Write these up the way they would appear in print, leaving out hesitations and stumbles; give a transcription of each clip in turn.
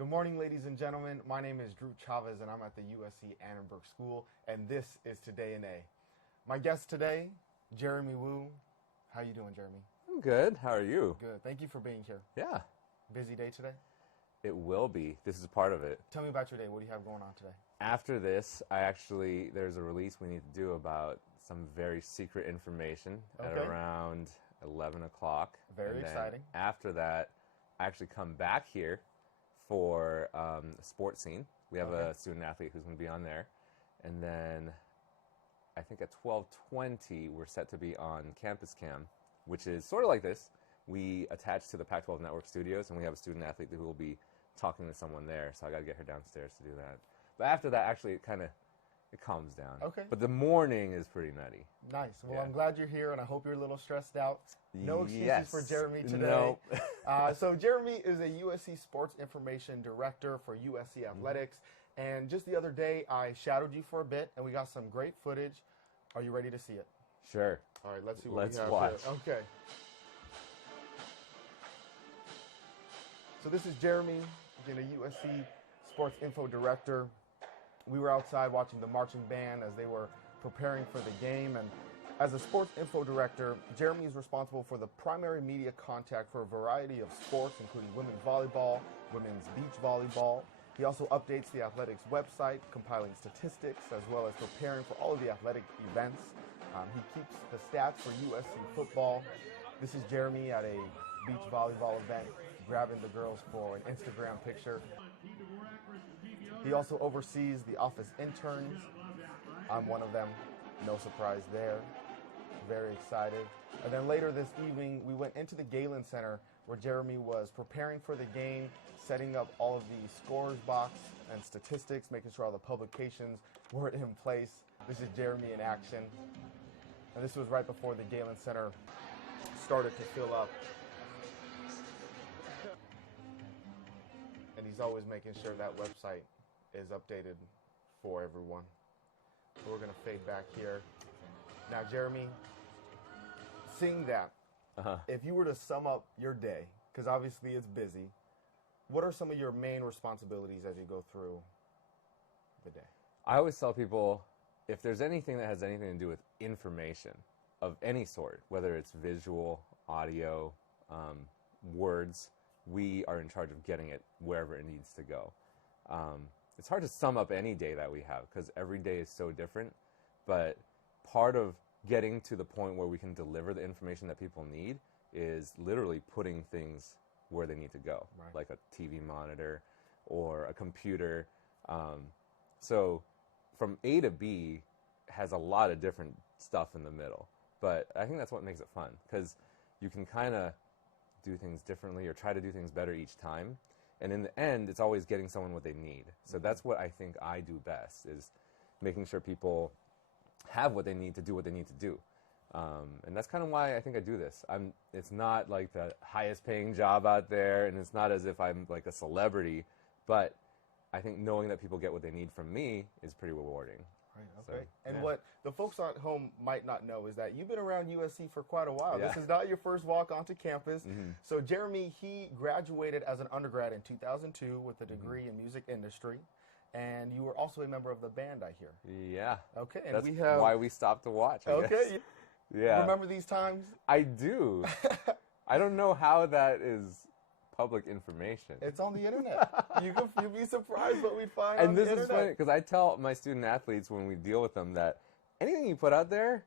Good morning, ladies and gentlemen. My name is Dru Chavez, and I'm at the USC Annenberg School, and this is Today in A. My guest today, Jeremy Wu. How you doing, Jeremy? I'm good. How are you? Good. Thank you for being here. Yeah. Busy day today? It will be. This is part of it. Tell me about your day. What do you have going on today? After this, there's a release we need to do about some very secret information at around 11 o'clock. Very exciting. After that, I actually come back here for a sports scene. We have a student athlete who's going to be on there. And then I think at 12:20, we're set to be on Campus Cam, which is sort of like this. We attach to the Pac-12 Network studios, and we have a student athlete who will be talking to someone there. So I got to get her downstairs to do that. But after that, actually, it calms down. Okay. But the morning is pretty nutty. Nice. Well, yeah. I'm glad you're here, and I hope you're a little stressed out. No excuses for Jeremy today. No. So Jeremy is a USC Sports Information Director for USC Athletics. And just the other day, I shadowed you for a bit, and we got some great footage. Are you ready to see it? Sure. All right, let's see what we have watch. Here. Okay. So this is Jeremy, being a USC Sports Info Director. We were outside watching the marching band as they were preparing for the game. And as a Sports Info Director, Jeremy is responsible for the primary media contact for a variety of sports, including women's volleyball, women's beach volleyball. He also updates the athletics website, compiling statistics, as well as preparing for all of the athletic events. He keeps the stats for USC football. This is Jeremy at a beach volleyball event, grabbing the girls for an Instagram picture. He also oversees the office interns. I'm one of them, no surprise there. Very excited. And then later this evening, we went into the Galen Center where Jeremy was preparing for the game, setting up all of the scores box and statistics, making sure all the publications were in place. This is Jeremy in action. And this was right before the Galen Center started to fill up. And he's always making sure that website is updated for everyone. So we're going to fade back here. Now, Jeremy, seeing that, if you were to sum up your day, because obviously it's busy, what are some of your main responsibilities as you go through the day? I always tell people, if there's anything that has anything to do with information of any sort, whether it's visual, audio, words, we are in charge of getting it wherever it needs to go. It's hard to sum up any day that we have because every day is so different, but part of getting to the point where we can deliver the information that people need is literally putting things where they need to go, like a TV monitor or a computer. So from A to B has a lot of different stuff in the middle, but I think that's what makes it fun because you can kind of do things differently or try to do things better each time. And in the end, it's always getting someone what they need. So that's what I think I do best, is making sure people have what they need to do what they need to do. And that's kind of why I think I do this. It's not like the highest paying job out there, and it's not as if I'm like a celebrity, but I think knowing that people get what they need from me is pretty rewarding. Right, okay. And what the folks at home might not know is that you've been around USC for quite a while. This is not your first walk onto campus. So Jeremy, he graduated as an undergrad in 2002 with a degree in music industry. And you were also a member of the band, I hear. Yeah. Okay. And that's why we stopped to watch, I guess. Yeah. Remember these times? I do. I don't know how that is public information. It's on the internet. You'd be surprised what we'd find on the internet. And this is funny, because I tell my student athletes when we deal with them that anything you put out there,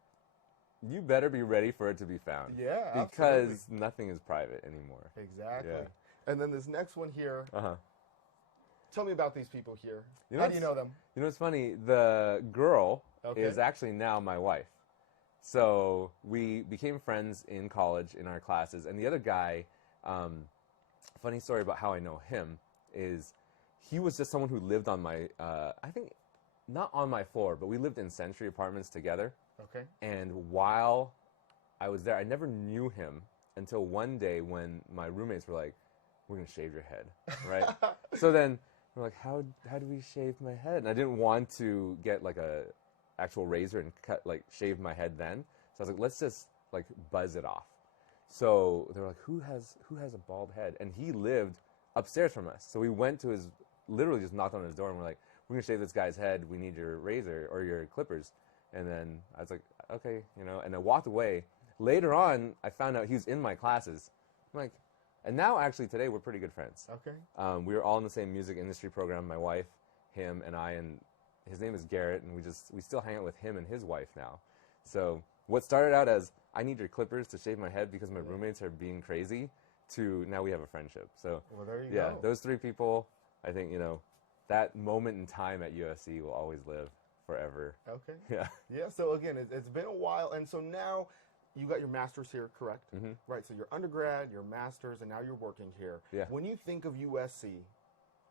you better be ready for it to be found. Yeah, because absolutely. Nothing is private anymore. Exactly. Yeah. And then this next one here. Tell me about these people here. You know, how do you know them? You know what's funny? The girl is actually now my wife. So we became friends in college in our classes. And the other guy, funny story about how I know him is he was just someone who lived on my, I think, not on my floor, but we lived in Century Apartments together. Okay. And while I was there, I never knew him until one day when my roommates were like, we're going to shave your head, right? So then we're like, how do we shave my head? And I didn't want to get like a actual razor and shave my head then. So I was like, let's just like buzz it off. So they were like, who has a bald head? And he lived upstairs from us. So we went to his, literally just knocked on his door, and we're like, we're going to shave this guy's head. We need your razor or your clippers. And then I was like, okay, you know, and I walked away. Later on, I found out he was in my classes. I'm like, and now actually today we're pretty good friends. Okay. We were all in the same music industry program, my wife, him, and I, and his name is Garrett, and we still hang out with him and his wife now. So what started out as, I need your clippers to shave my head because my roommates are being crazy, to now we have a friendship. So well, there you yeah, go. those three people, I think, you know, that moment in time at USC will always live forever. Okay. Yeah. Yeah, so again, it's been a while, and so now you got your master's here, correct? Mm-hmm. Right, so your undergrad, your master's, and now you're working here. Yeah. When you think of USC,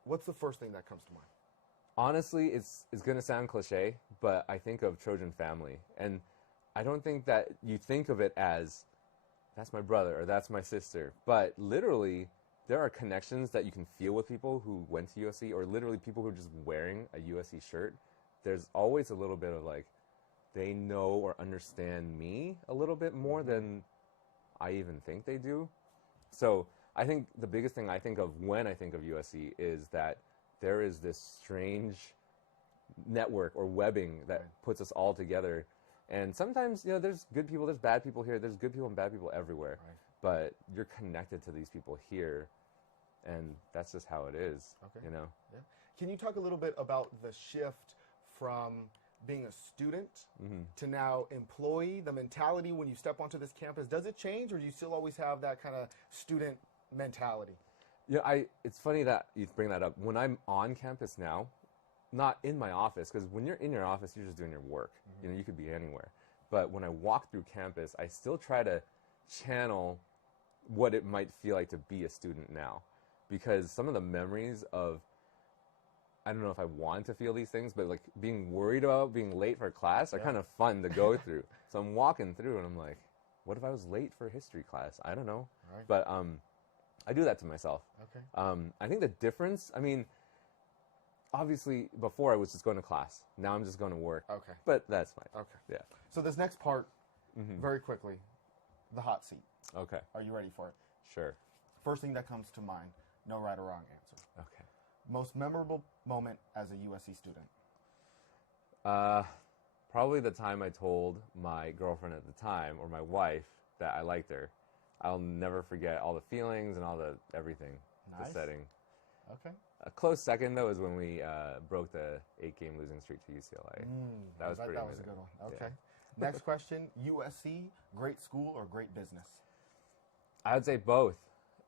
what's the first thing that comes to mind? Honestly, it's going to sound cliche, but I think of Trojan family. And I don't think that you think of it as, that's my brother or that's my sister. But literally, there are connections that you can feel with people who went to USC, or literally people who are just wearing a USC shirt. There's always a little bit of like, they know or understand me a little bit more than I even think they do. So I think the biggest thing I think of when I think of USC is that there is this strange network or webbing that puts us all together. And sometimes, you know, there's good people, there's bad people here, there's good people and bad people everywhere. Right. But you're connected to these people here, and that's just how it is, Okay. you know? Yeah. Can you talk a little bit about the shift from being a student to now employee, the mentality when you step onto this campus? Does it change, or do you still always have that kind of student mentality? Yeah, it's funny that you bring that up. When I'm on campus now, not in my office, because when you're in your office, you're just doing your work. You know, you could be anywhere. But when I walk through campus, I still try to channel what it might feel like to be a student now. Because some of the memories of, I don't know if I want to feel these things, but like being worried about being late for class are kind of fun to go through. So I'm walking through and I'm like, what if I was late for history class? I don't know. Right. But I do that to myself. Okay. I think the difference, I mean, obviously before I was just going to class. Now I'm just going to work. Okay. But that's fine. Okay. Yeah. So this next part, very quickly, the hot seat. Okay. Are you ready for it? Sure. First thing that comes to mind, no right or wrong answer. Okay. Most memorable moment as a USC student? Probably the time I told my girlfriend at the time, or my wife, that I liked her. I'll never forget all the feelings and all the everything, Nice. the setting. Okay. A close second, though, is when we broke the 8-game losing streak to UCLA. That was pretty That was a amazing. good one. Yeah. Okay. Next question, USC, great school or great business? I would say both.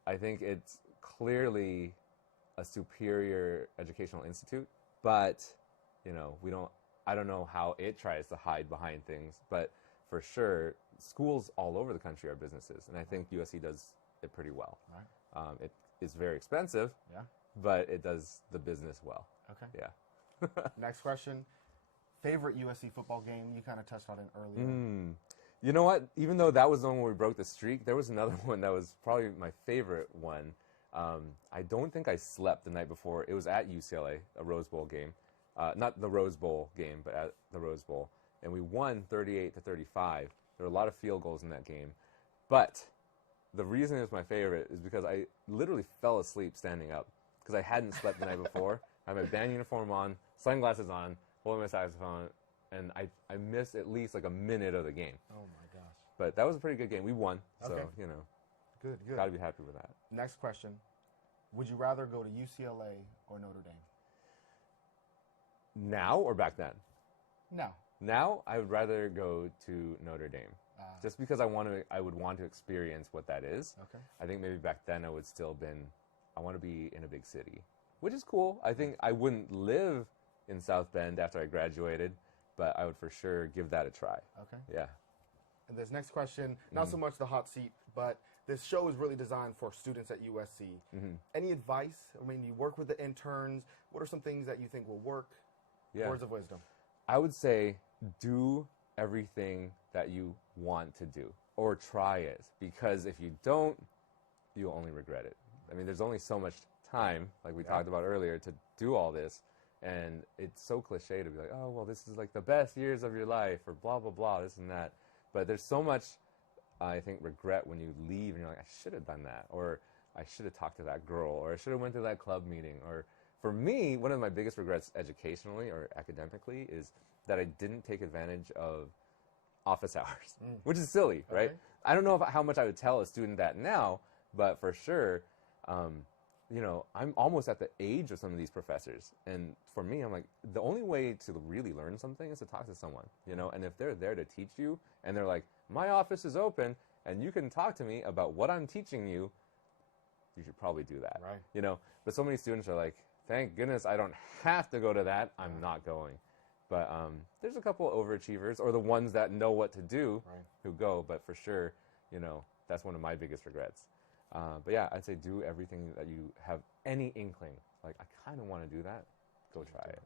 I think it's clearly a superior educational institute, but, you know, I don't know how it tries to hide behind things, but for sure, schools all over the country are businesses, and I think USC does it pretty well. Right. It is very expensive, Yeah. but it does the business well. Okay. Yeah. Next question, favorite USC football game? You kind of touched on it earlier. You know what? Even though that was the one where we broke the streak, there was another one that was probably my favorite one. I don't think I slept the night before. It was at UCLA, a Rose Bowl game. Not the Rose Bowl game, but at the Rose Bowl. And we won 38-35. There were a lot of field goals in that game. But the reason it was my favorite is because I literally fell asleep standing up because I hadn't slept the night before. I had my band uniform on, sunglasses on, holding my saxophone, and I missed at least like a minute of the game. Oh, my gosh. But that was a pretty good game. We won, so, Okay. you know, Good, good. got to be happy with that. Next question, would you rather go to UCLA or Notre Dame? Now or back then? No. Now, I would rather go to Notre Dame, just because I would want to experience what that is. Okay. I think maybe back then I would still I want to be in a big city, which is cool. I think I wouldn't live in South Bend after I graduated, but I would for sure give that a try. Okay. Yeah. And this next question, not so much the hot seat, but this show is really designed for students at USC. Any advice? I mean, you work with the interns. What are some things that you think will work? Yeah. Words of wisdom. I would say do everything that you want to do, or try it, because if you don't, you'll only regret it. I mean, there's only so much time, like we talked about earlier, to do all this, and it's so cliche to be like, oh, well, this is like the best years of your life, or blah, blah, blah, this and that. But there's so much, I think, regret when you leave and you're like, I should have done that, or I should have talked to that girl, or I should have went to that club meeting. Or for me, one of my biggest regrets educationally or academically is that I didn't take advantage of office hours, which is silly, right? Okay. I don't know how much I would tell a student that now, but for sure, you know, I'm almost at the age of some of these professors. And for me, I'm like, the only way to really learn something is to talk to someone, you know? And if they're there to teach you and they're like, my office is open and you can talk to me about what I'm teaching you, you should probably do that, Right. you know? But so many students are like, thank goodness I don't have to go to that. I'm not going. But there's a couple overachievers, or the ones that know what to do, who go. But for sure, you know, that's one of my biggest regrets. But yeah, I'd say do everything that you have any inkling. Like, I kind of want to do that. Go try it.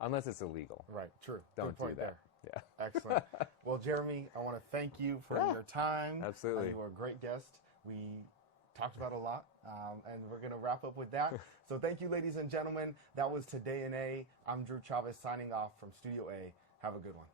Unless it's illegal. Right, true. Don't Good point do that. there. Yeah. Excellent. Well, Jeremy, I want to thank you for your time. Absolutely. You were a great guest. We talked about a lot, and we're going to wrap up with that. So thank you, ladies and gentlemen. That was Today in A. I'm Dru Chavez signing off from Studio A. Have a good one.